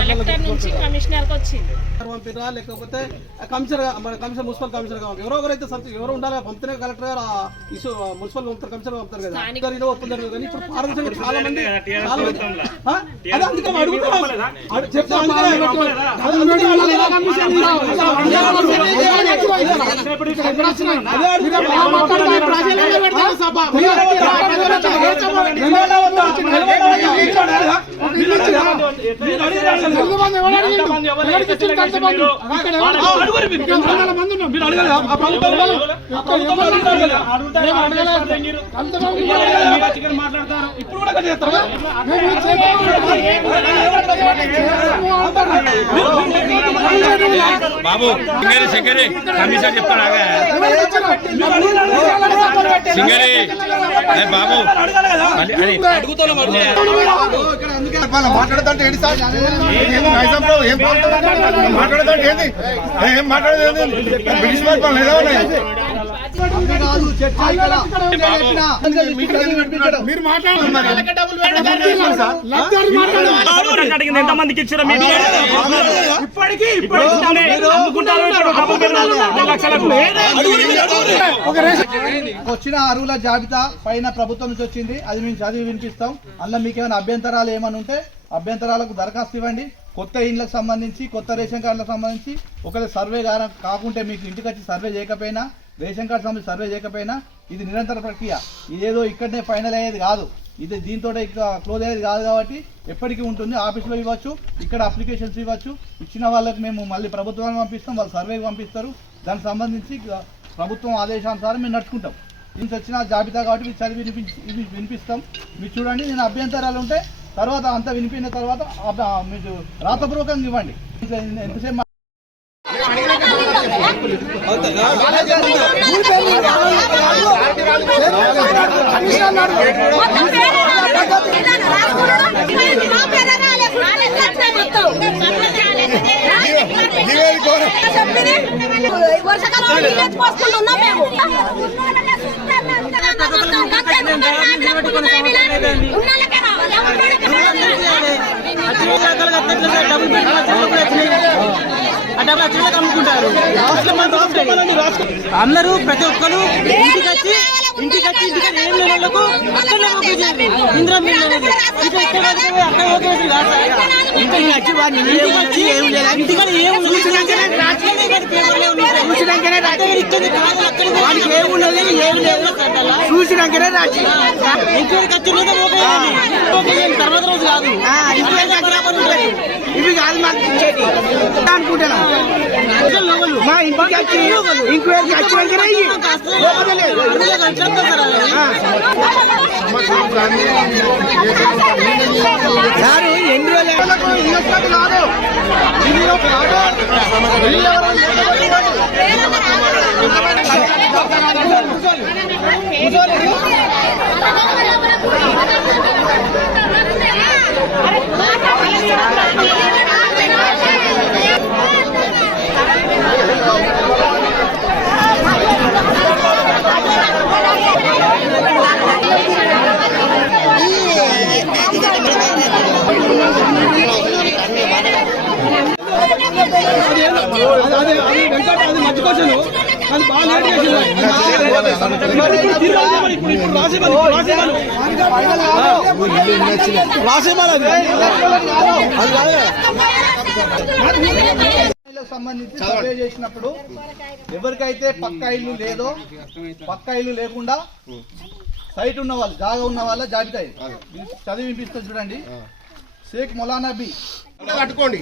Collector నుంచి commissioner కి వచ్చింది పంపిరా లేకపోతే కమిషనర్ మన కమిషనర్ మున్సిపల్ కమిషనర్ కావాలి ఎవరైతే ఎవరు ఉండాలి పంపితే కలెక్టర్ గారు ఇష్యూ మున్సిపల్ పంపుతారు కమిషనర్ పంపుతారు కదా ఒప్పుతారు కానీ ఇప్పుడు పారదర్శకంగా చాలా మంది అదే అందుకే అడుగుతున్నాం బాబు సింగరి కమిషన్ చెప్తాడు సింగరి బాబు మాట్లాడదంటే ఏంటి సార్ మాట్లాడదంటే ఏంది ఏం మాట్లాడేది బ్రిటిష్ పరిపాలన ఏదో ఉన్నాయి మీరు ఎంతమందికి ఇచ్చారు వచ్చిన అరువుల జాబితా పైన ప్రభుత్వం నుంచి వచ్చింది, అది మేము చదివి వినిపిస్తాం. అందులో మీకు ఏమైనా అభ్యంతరాలు ఏమైనా ఉంటే అభ్యంతరాలకు దరఖాస్తు ఇవ్వండి. కొత్త ఇండ్లకు సంబంధించి కొత్త రేషన్ కార్డులకు సంబంధించి ఒకవేళ సర్వే కాకుంటే మీకు ఇంటికి వచ్చి సర్వే చేయకపోయినా రేషన్ కార్డు సంబంధించి సర్వే చేయకపోయినా ఇది నిరంతర ప్రక్రియ. ఇదేదో ఇక్కడనే ఫైనల్ అయ్యేది కాదు, ఇది దీంతో క్లోజ్ అయ్యేది కాదు. కాబట్టి ఎప్పటికీ ఉంటుంది. ఆఫీస్లో ఇవ్వచ్చు, ఇక్కడ అప్లికేషన్స్ ఇవ్వచ్చు. ఇచ్చిన వాళ్ళకి మేము మళ్ళీ ప్రభుత్వానికి పంపిస్తాం, వాళ్ళు సర్వేకి పంపిస్తారు. దానికి సంబంధించి ప్రభుత్వం ఆదేశానుసారం మేము నడుచుకుంటాం. నుంచి వచ్చిన జాబితా కాబట్టి మీరు చదివి వినిపిస్తాం. మీరు చూడండి, నేను అభ్యంతరాలు ఉంటే తర్వాత అంతా వినిపిన తర్వాత మీరు రాతపూర్వకంగా ఇవ్వండి. ఎంతసేపు అందరూ ప్రతి ఒక్కరు ఇంటికి ఏం లేని వాళ్ళకు అక్కడ ఇంద్ర చూసినాకనే రాజీ తర్వాత రోజు కాదు ఇవి కాదు మాకు ఇచ్చేది అనుకుంటున్నా. మా ఇంటికి వచ్చి ఇంక్వైరీకి వచ్చినాకనే సార్ ఎన్ని రోజులకు ఇన్వెస్ట్మెంట్ కాదు. సంబంధించి సర్వే చేసినప్పుడు ఎవరికైతే పక్కా ఇల్లు లేదో, పక్కా ఇల్లు లేకుండా సైట్ ఉన్న వాళ్ళు, జాగా ఉన్న వాళ్ళ జాబితా చదివి వినిపిస్తుంది. చూడండి, షేక్ మౌలానా బి కట్టుకోండి.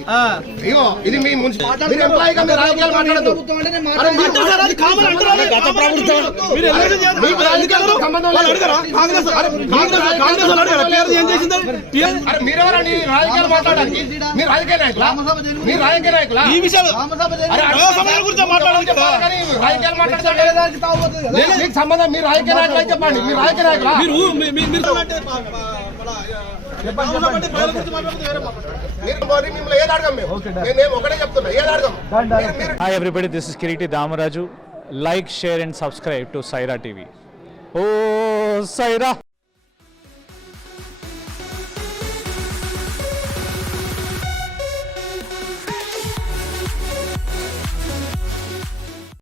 ఇది మీ మున్సిపల్ ఎంప్లాయీగా మీరు రాజకీయాలు మాట్లాడదు. మీరెవరండి రాజకీయాలు మాట్లాడడానికి? మీరు రాజకీయ నాయకులా? మీరు రాజకీయ నాయకులా? ఈ విషయాలు రాజకీయాలు మాట్లాడతారు. మీకు సంబంధం మీరు రాజకీయ నాయకులు చెప్పండి. మీరు రాజకీయ నాయకులా? Hi everybody, this is Kiriti Damaraju. Like, share and subscribe to Saira TV. Oh, Saira!